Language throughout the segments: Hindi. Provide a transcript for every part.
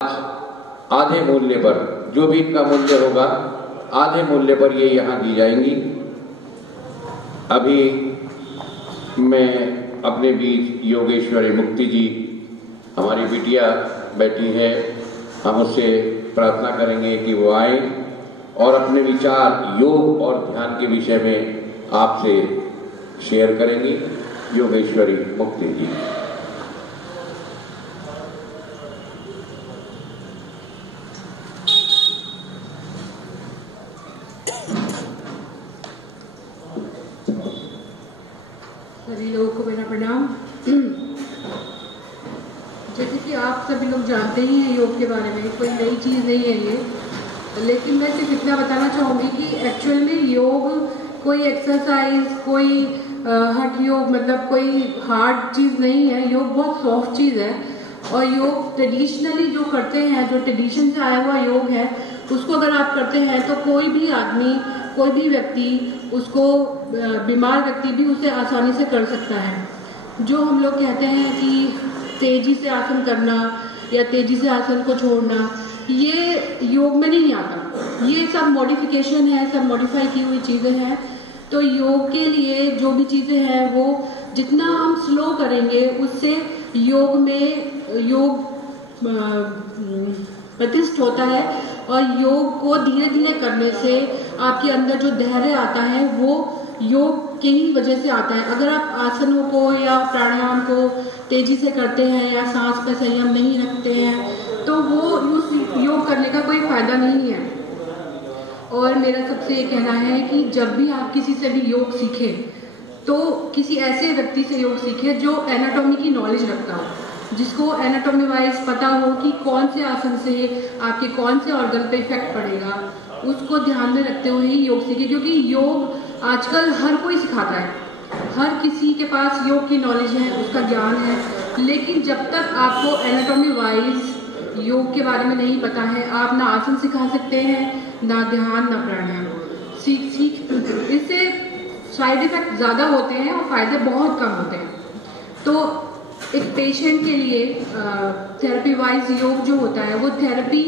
आधे मूल्य पर, जो भी इनका मूल्य होगा आधे मूल्य पर ये यहाँ दी जाएंगी। अभी मैं अपने बीच योगेश्वरी मुक्ति जी, हमारी बिटिया बैठी है, हम उससे प्रार्थना करेंगे कि वो आए और अपने विचार योग और ध्यान के विषय में आपसे शेयर करेंगी। योगेश्वरी मुक्ति जी। सभी लोगों को मेरा प्रणाम। जैसे कि आप सभी लोग जानते ही हैं योग के बारे में, कोई नई चीज़ नहीं है ये, लेकिन मैं सिर्फ इतना बताना चाहूँगी कि एक्चुअल में योग कोई एक्सरसाइज, कोई हठ योग मतलब कोई हार्ड चीज़ नहीं है। योग बहुत सॉफ्ट चीज़ है और योग ट्रेडिशनली जो करते हैं, जो ट्रेडिशन से आया हुआ योग है, उसको अगर आप करते हैं तो कोई भी आदमी, कोई भी व्यक्ति, उसको बीमार व्यक्ति भी उसे आसानी से कर सकता है। जो हम लोग कहते हैं कि तेजी से आसन करना या तेजी से आसन को छोड़ना, ये योग में नहीं आता। ये सब मॉडिफिकेशन है, सब मॉडिफाई की हुई चीज़ें हैं। तो योग के लिए जो भी चीज़ें हैं वो जितना हम स्लो करेंगे उससे योग में योग प्रतिष्ठ होता है। और योग को धीरे धीरे करने से आपके अंदर जो धैर्य आता है वो योग की ही वजह से आता है। अगर आप आसनों को या प्राणायाम को तेजी से करते हैं या सांस पर संयम नहीं रखते हैं तो वो उस योग करने का कोई फायदा नहीं है। और मेरा सबसे ये कहना है कि जब भी आप किसी से भी योग सीखें तो किसी ऐसे व्यक्ति से योग सीखें जो एनाटॉमी की नॉलेज रखता हो, जिसको एनाटॉमी वाइज पता हो कि कौन से आसन से आपके कौन से ऑर्गन पे इफेक्ट पड़ेगा, उसको ध्यान में रखते हुए ही योग सीखें। क्योंकि योग आजकल हर कोई सिखाता है, हर किसी के पास योग की नॉलेज है, उसका ज्ञान है, लेकिन जब तक आपको एनाटॉमी वाइज योग के बारे में नहीं पता है, आप ना आसन सिखा सकते हैं, ना ध्यान, ना प्राणायाम। इससे साइड इफेक्ट ज़्यादा होते हैं और फायदे बहुत कम होते हैं। तो एक पेशेंट के लिए थेरेपी वाइज योग जो होता है वो थेरेपी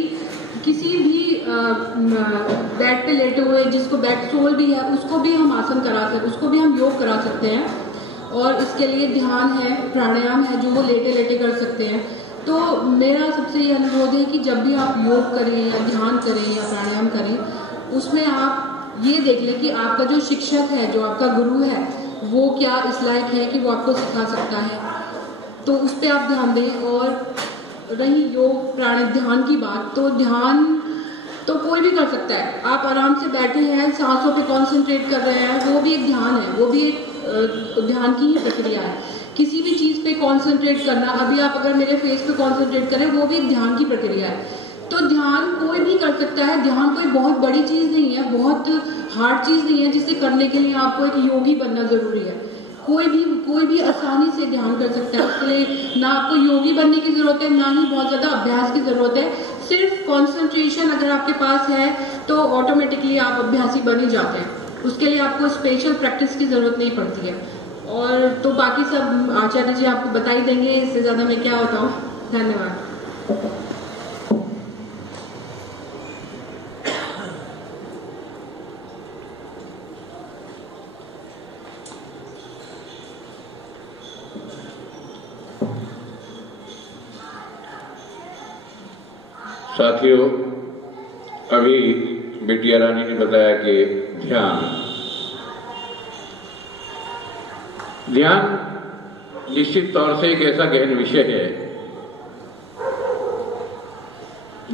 किसी भी बेड पे लेटे हुए, जिसको बेड सोल भी है, उसको भी हम आसन करा सकते, उसको भी हम योग करा सकते हैं। और इसके लिए ध्यान है, प्राणायाम है जो वो लेटे लेटे कर सकते हैं। तो मेरा सबसे ये अनुरोध है कि जब भी आप योग करें या ध्यान करें या प्राणायाम करें, उसमें आप ये देख लें कि आपका जो शिक्षक है, जो आपका गुरु है, वो क्या इस लायक है कि वो आपको सिखा सकता है, तो उस पर आप ध्यान दें। और रही योग प्राणायाम ध्यान की बात, तो ध्यान तो कोई भी कर सकता है। आप आराम से बैठे हैं, सांसों पे कंसंट्रेट कर रहे हैं, वो भी एक ध्यान है, वो भी एक ध्यान की ही प्रक्रिया है। किसी भी चीज़ पे कंसंट्रेट करना, अभी आप अगर मेरे फेस पे कंसंट्रेट करें, वो भी एक ध्यान की प्रक्रिया है। तो ध्यान कोई भी कर सकता है। ध्यान कोई बहुत बड़ी चीज़ नहीं है, बहुत हार्ड चीज़ नहीं है जिसे करने के लिए आपको एक योगी बनना ज़रूरी है। कोई भी आसानी से ध्यान कर सकता है। उसके लिए ना आपको योगी बनने की ज़रूरत है, ना ही बहुत ज़्यादा अभ्यास की ज़रूरत है। सिर्फ कंसंट्रेशन अगर आपके पास है तो ऑटोमेटिकली आप अभ्यासी बन ही जाते हैं। उसके लिए आपको स्पेशल प्रैक्टिस की ज़रूरत नहीं पड़ती है। और तो बाकी सब आचार्य जी आपको बता ही देंगे, इससे ज़्यादा मैं क्या बताऊँ। धन्यवाद। साथियों, अभी बिटिया रानी ने बताया कि ध्यान निश्चित तौर से एक ऐसा गहन विषय है।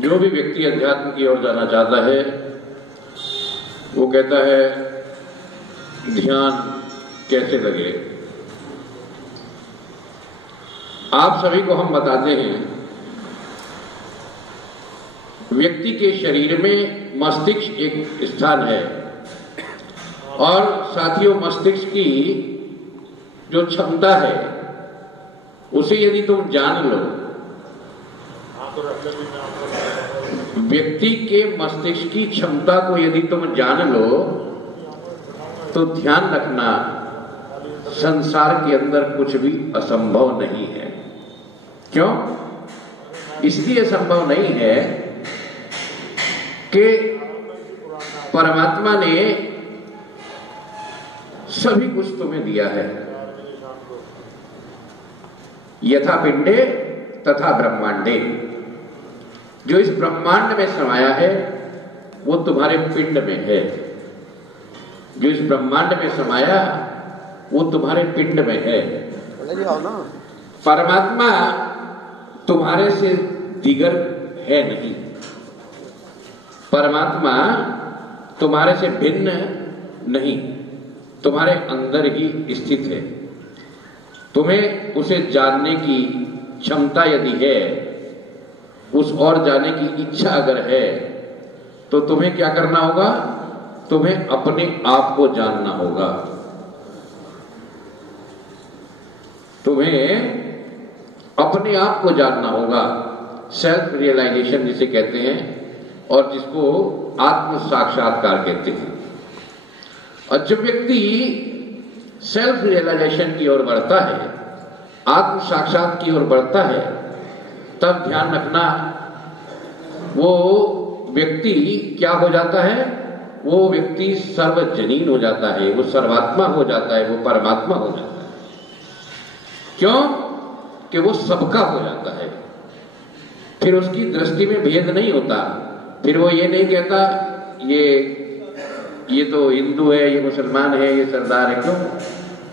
जो भी व्यक्ति अध्यात्म की ओर जाना चाहता है वो कहता है ध्यान कैसे लगे। आप सभी को हम बताते हैं, व्यक्ति के शरीर में मस्तिष्क एक स्थान है और साथियों मस्तिष्क की जो क्षमता है उसे यदि तुम जान लो, व्यक्ति के मस्तिष्क की क्षमता को यदि तुम जान लो तो ध्यान रखना संसार के अंदर कुछ भी असंभव नहीं है। क्यों? इसलिए संभव नहीं है कि परमात्मा ने सभी कुछ तुम्हें दिया है। यथा पिंडे तथा ब्रह्मांडे, जो इस ब्रह्मांड में समाया है वो तुम्हारे पिंड में है। जो इस ब्रह्मांड में समाया वो तुम्हारे पिंड में है। परमात्मा तुम्हारे से दिगर है नहीं, परमात्मा तुम्हारे से भिन्न नहीं, तुम्हारे अंदर ही स्थित है। तुम्हें उसे जानने की क्षमता यदि है, उस और जाने की इच्छा अगर है, तो तुम्हें क्या करना होगा? तुम्हें अपने आप को जानना होगा। तुम्हें अपने आप को जानना होगा। सेल्फ रियलाइजेशन जिसे कहते हैं और जिसको आत्म साक्षात्कार कहते हैं। और जब व्यक्ति सेल्फ रियलाइजेशन की ओर बढ़ता है, आत्म साक्षात की ओर बढ़ता है, तब ध्यान रखना वो व्यक्ति क्या हो जाता है? वो व्यक्ति सर्वजनीन हो जाता है, वो सर्वात्मा हो जाता है, वो परमात्मा हो जाता है। क्यों? कि वो सबका हो जाता है। फिर उसकी दृष्टि में भेद नहीं होता। फिर वो ये नहीं कहता ये तो हिंदू है, ये मुसलमान है, ये सरदार है। क्यों?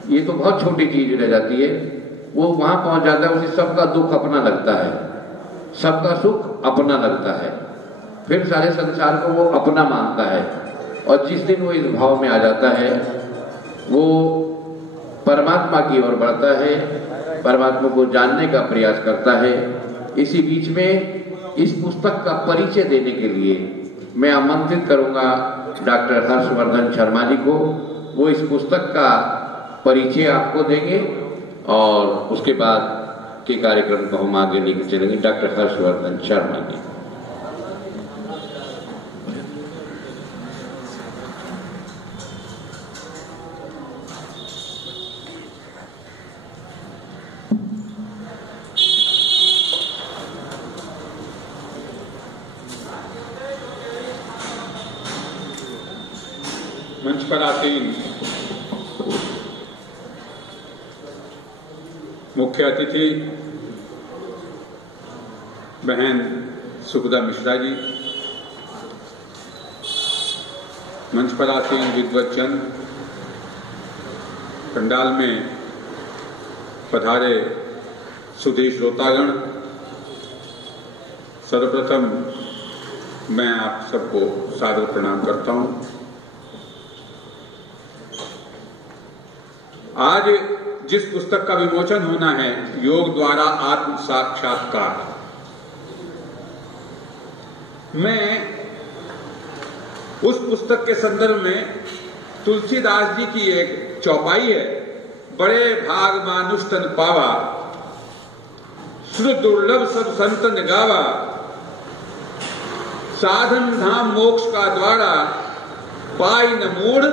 ये तो बहुत छोटी चीज रह जाती है। वो वहां पहुंच जाता है, उसे सबका दुख अपना लगता है, सबका सुख अपना लगता है। फिर सारे संसार को वो अपना मानता है। और जिस दिन वो इस भाव में आ जाता है, वो परमात्मा की ओर बढ़ता है, परमात्मा को जानने का प्रयास करता है। इसी बीच में इस पुस्तक का परिचय देने के लिए मैं आमंत्रित करूंगा डॉक्टर हर्षवर्धन शर्मा जी को। वो इस पुस्तक का परिचय आपको देंगे और उसके बाद के कार्यक्रम को हम आगे लेकर चलेंगे। डॉक्टर हर्षवर्धन शर्मा जी। मंच पर आसीन मुख्य अतिथि बहन सुखदा मिश्रा जी, मंच पर आसीन विद्वज्जन, पंडाल में पधारे सुधी श्रोतागण, सर्वप्रथम मैं आप सबको सादर प्रणाम करता हूं। आज जिस पुस्तक का विमोचन होना है, योग द्वारा आत्म साक्षात्कार, मैं उस पुस्तक के संदर्भ में तुलसीदास जी की एक चौपाई है, बड़े भाग मानुष तन पावा, श्रुत दुर्लभ सब संतन गावा, साधन धाम मोक्ष का द्वारा, पाई न मूढ़